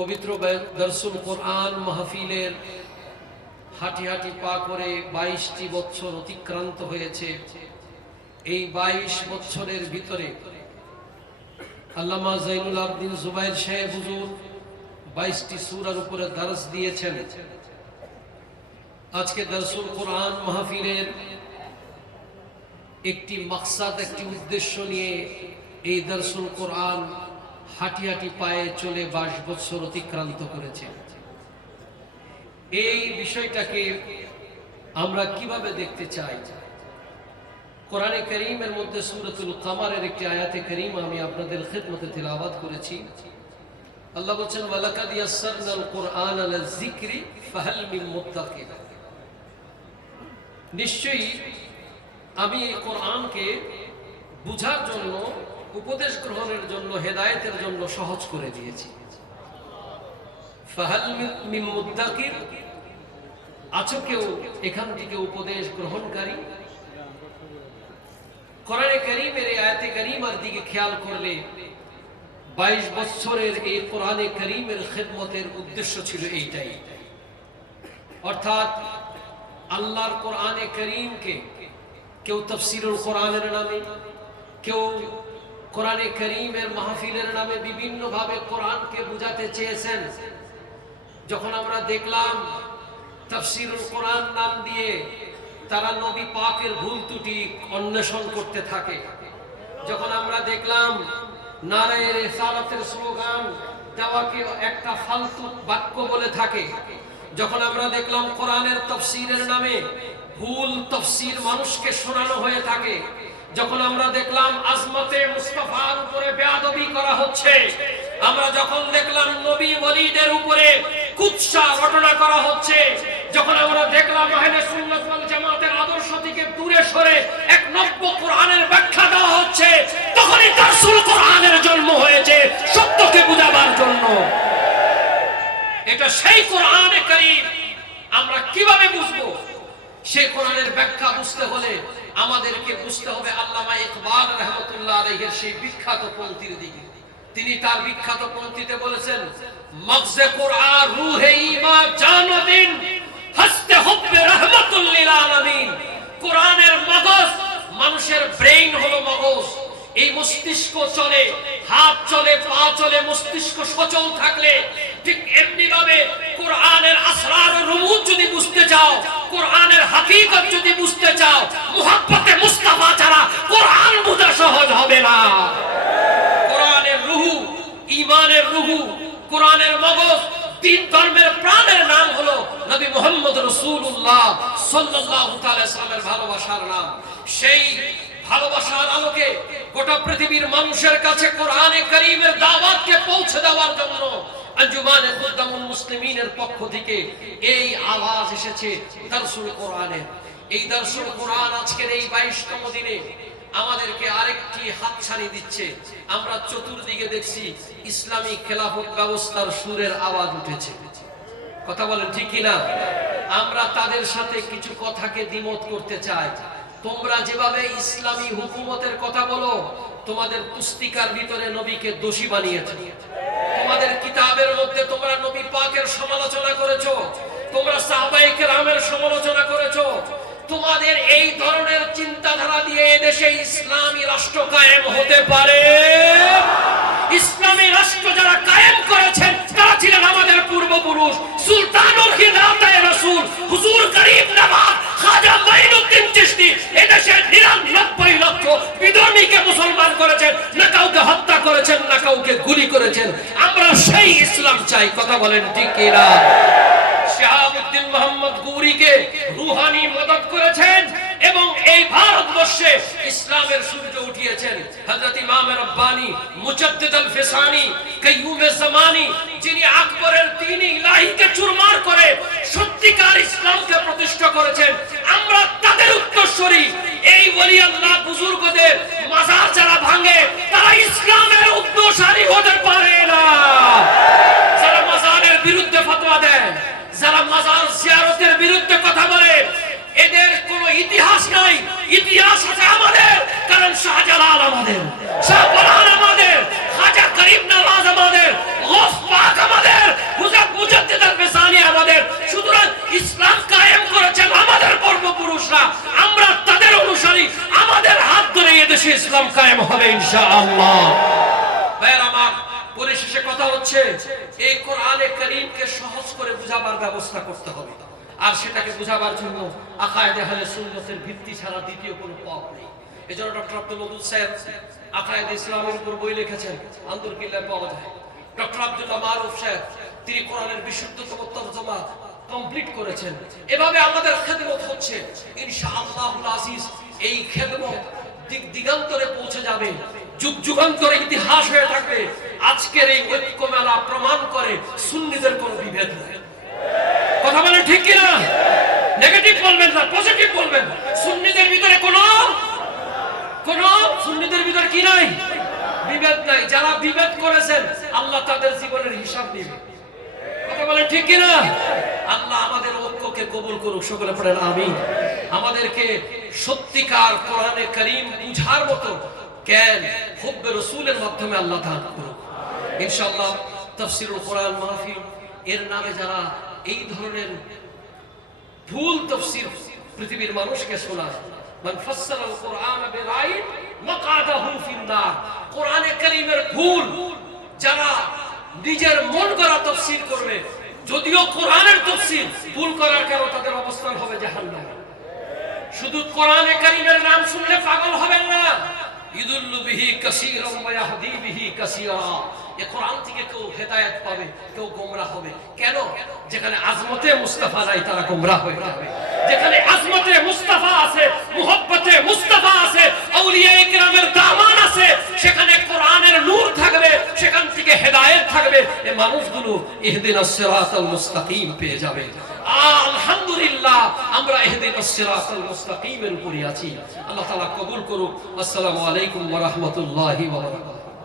পবিত্র দর্শন কোরআন মাহফিলের হাঁটি হাঁটি পা করে বাইশটি বছর অতিক্রান্ত হয়েছে। এই বাইশ বছরের ভিতরে আল্লামা জাইনুল আবদিন জুবাইর সাহেব হুজুর বাইশটি সুরার উপরে দরস দিয়েছেন। আজকে দর্শন কোরআন মাহফিলের একটি মাকসাদ, একটি উদ্দেশ্য নিয়ে এই দর্শন কোরআন হাঁটি হাঁটি পায়ে চলে বাইশ বছর অতিক্রান্ত করেছে। এই বিষয়টাকে আমরা কীভাবে দেখতে চাই? কোরআনে করিমের মধ্যে সুরতুল কামারের একটি আয়াতে করিম আমি আপনাদের খেদমতে তিলাবাত করেছি। আল্লাহ বলছেন নিশ্চয়ই আমি এই কোরআনকে বুঝার জন্য উপদেশ গ্রহণের জন্য, হেদায়েতের জন্য সহজ করে দিয়েছি। আছো কেউ এখান থেকে উপদেশ গ্রহণকারী? কোরআনে করিমের এই আয়াতে করিমার দিকে খেয়াল করলে বাইশ বছরের এই কোরআনে করিমের খেদমতের উদ্দেশ্য ছিল এইটাই। অর্থাৎ আল্লাহর কোরআনে করিমকে কেউ তফসিরুল কোরআনের নামে, কেউ কোরআনে করিমের মাহফিলের নামে বিভিন্নভাবে কোরআনকে বুঝাতে চেয়েছেন। যখন আমরা দেখলাম তফসিরুল কোরআন নাম দিয়ে তারা নবী পাকের ভুল ত্রুটি অন্বেষণ করতে থাকে। যখন আমরা দেখলাম নারায়ের রেসালতের স্লোগান দেওয়াকে একটা ফালতু বাক্য বলে থাকে, যখন আমরা দেখলাম কোরআনের তফসিরের নামে ভুল তফসির মানুষকে শোনানো হয়ে থাকে যখন আমরা দেখলাম আজমতে মুস্তফার উপরে বেয়াদবি করা হচ্ছে, আমরা যখন দেখলাম নবী ওলিদের উপরে কুৎসা রটনা করা হচ্ছে, যখন আমরা দেখলাম আহলে সুন্নাত ওয়াল জামাতের আদর্শ থেকে দূরে সরে এক নব্য কোরআনের ব্যাখ্যা দেওয়া হচ্ছে, তখনই তারসুল কোরআনের জন্ম হয়েছে, সত্যকে বুঝাবার জন্য। এটা সেই কোরআনে কারীম, আমরা কীভাবে বুঝব? সেই কোরআনের ব্যাখ্যা বুঝতে হলে আমাদেরকে বুঝতে হবে আল্লামা ইকবাল রহমতুল্লাহ আলাইহির সেই বিখ্যাত পঙ্ক্তির দিকে। তিনি তার বিখ্যাত পঙ্ক্তিতে বলেছেন মানুষের মগজ। এই মস্তিষ্ক চলে, হাত চলে, পা চলে, মস্তিষ্ক সচল থাকলে ঠিক এমনি ভাবে কোরআনের আসরার রুমুজ যদি বুঝতে চাও, কোরআনের হাকিকত যদি বুঝতে চাও, মুহাব্বতে মুস্তাফা ছাড়া কোরআন বোঝা সহজ হবে না। কোরআনের রুহু, ঈমানের রুহু, কোরআনের মগজ তিন ধর্মের প্রাণের নাম হলো নবী মোহাম্মদ রসুল্লাহ সাল্লামের ভালোবাসার নাম। সেই ভালোবাসার আলোকে গোটা পৃথিবীর মানুষের কাছে কোরআনে করিমের দাওয়াতকে পৌঁছে দেওয়ার জন্য মুসলিমিনের পক্ষ থেকে এই আওয়াজ এসেছে কোরআনের। এই দর্শুল কোরআন আজকের এই বাইশতম দিনে আমাদেরকে আরেকটি দিচ্ছে। আমরা চতুর্দিকে দেখছি ইসলামী খেলাফত ব্যবস্থার সুরের আওয়াজ উঠেছে। কথা বলেন ঠিক কিনা? আমরা তাদের সাথে কিছু কথাকে দ্বিমত করতে চাই। তোমরা যেভাবে ইসলামী হুকুমতের কথা বলো, তোমাদের পুস্তিকার ভিতরে নবীকে দোষী বানিয়েছে। তোমাদের কিতাবের মধ্যে তোমরা নবী পাকের সমালোচনা করেছ, তোমরা সাহাবায়ে রামের সমালোচনা করেছ। তোমাদের এই ধরনের চিন্তাধারা দিয়ে এদেশে ইসলামী রাষ্ট্র কায়েম হতে পারে। ইসলামী রাষ্ট্র যারা কায়েম করেছেন, তারা ছিলেন আমাদের পূর্বপুরুষ, সুলতানুল হিদায়াতে রাসূল সেই ইসলাম চাই, কথা বলেন ঠিক কিনা? শাহাবুদ্দিন মোহাম্মদ গৌরীকে রুহানি মদত করেছেন এবং এই ভারতবর্ষে ইসলামের সূর্য উঠিয়েছেন। হযরত ইমাম রব্বানি, মুজাদ্দিদ আল ফিসানি, কাইয়ুম জামানি, যিনি আকবরের তিন ইলাহিকে চুরমার করে সত্যিকার ইসলামকে প্রতিষ্ঠা করেছেন। আমরা তাদের উত্তরসূরি। এই ওলি আল্লাহ বুজুর্গদের মাজার যারা ভাঙে, তারা ইসলামের উত্তরসূরি হতে পারে না যারা মাজারের বিরুদ্ধে ফতোয়া দেয় যারা মাজার জিয়ারতের বিরুদ্ধে কথা বলে এদের কোনো ইতিহাস নাই, ইতিহাস আছে আমাদের, কারণ শাহজালাল আমাদের শাহজালাল আমাদের, খাজা করিম নওয়াজ আমাদের গৌস পাক আমাদের হুজুর মুজাদ্দিদার বেসানি আমাদের। সুতরাং ইসলাম কায়েম করেছেন আমাদের পূর্বপুরুষরা আমরা তাদের অনুসারী, আমাদের হাত ধরে এদেশে ইসলাম কায়েম হবে ইনশাআল্লাহ। ভাইয়ের আমার, পরিশেষে কথা হচ্ছে, এই কোরআনে করিমকে সহজ করে বুঝাবার ব্যবস্থা করতে হবে। আর সেটাকে বুঝাবার জন্য আকায়েদে আহলে সুন্নতের ভিত্তি ছাড়া দ্বিতীয় কোনো পথ নেই। এজন্য ডক্টর আব্দুল মদুদ সাহেব আকায়েদ ইসলামের উপর বই লিখেছেন আন্দুর কিল্লায় পাওয়া যায়। ডক্টর আব্দুল্লাহ মারুফ সাহেব তিনি কোরআনের বিশুদ্ধতম তর্জমা কমপ্লিট করেছেন। এভাবে আমাদের খেদমত হচ্ছে। ইনশাআল্লাহুল আজিজ, এই খেদমত দিক দিগান্তরে পৌঁছে যাবে, যুগ যুগান্তরে ইতিহাস হয়ে থাকবে। আজকের এই ঐক্য মেলা প্রমাণ করে সুন্নিদের কোনো বিভেদ নেই। কথা বলে ঠিক কিনা? নেগেটিভ বলবেন না পজিটিভ বলবেন। সুন্নিদের ভিতরে কোনো কোন সুন্নিদের ভিতরে কি নাই? বিভেদ নাই। যারা বিভেদ করেছেন, আল্লাহ তাদের জীবনের হিসাব নেবে। কথা বলেন ঠিক কিনা? আল্লাহ আমাদের ঐক্যকে কবুল করুক, সকলে পড়েন, আমিন। আমাদেরকে সত্যিকার কোরআনে করিম বুঝার মতো জ্ঞান হুব্বে রসুলের মাধ্যমে আল্লাহ দান করুক। ইনশাআল্লাহ, তাফসিরুল কোরআন মাহফিল, এর নামে যারা এই ধরনের ভুল তফসির পৃথিবীর মানুষকে মান মন করবে, যদিও কোরআনের ভুল করার অবস্থান হবে শুধু কোরআনে কারীমের নাম শুনলে পাগল হবেন না। ইদুল্লু বিহি বিহি এ কোরআন থেকে কেউ হেদায়েত পাবে, কেউ গোমরাহ হবে। কেন? যেখানে আজমতে মুস্তাফা নাই, তারা গোমরাহ হয়ে যাবে। যেখানে আজমতে মুস্তাফা আছে, মুহব্বতে মুস্তাফা আছে আউলিয়া ইকরামের দামান আছে, সেখানে কোরআনের নূর থাকবে, সেখান থেকে হেদায়েত থাকবে। এই মানুষগুলো সিরাতাল মুস্তাকিম পেয়ে যাবে। আলহামদুলিল্লাহ, আমরা ইহদিনাস সিরাতাল মুস্তাকিমের উপরে আছি। আল্লাহ তাআলা কবুল করুক। আসসালামু আলাইকুম ওয়া রাহমাতুল্লাহি ওয়া বারাকাতুহু।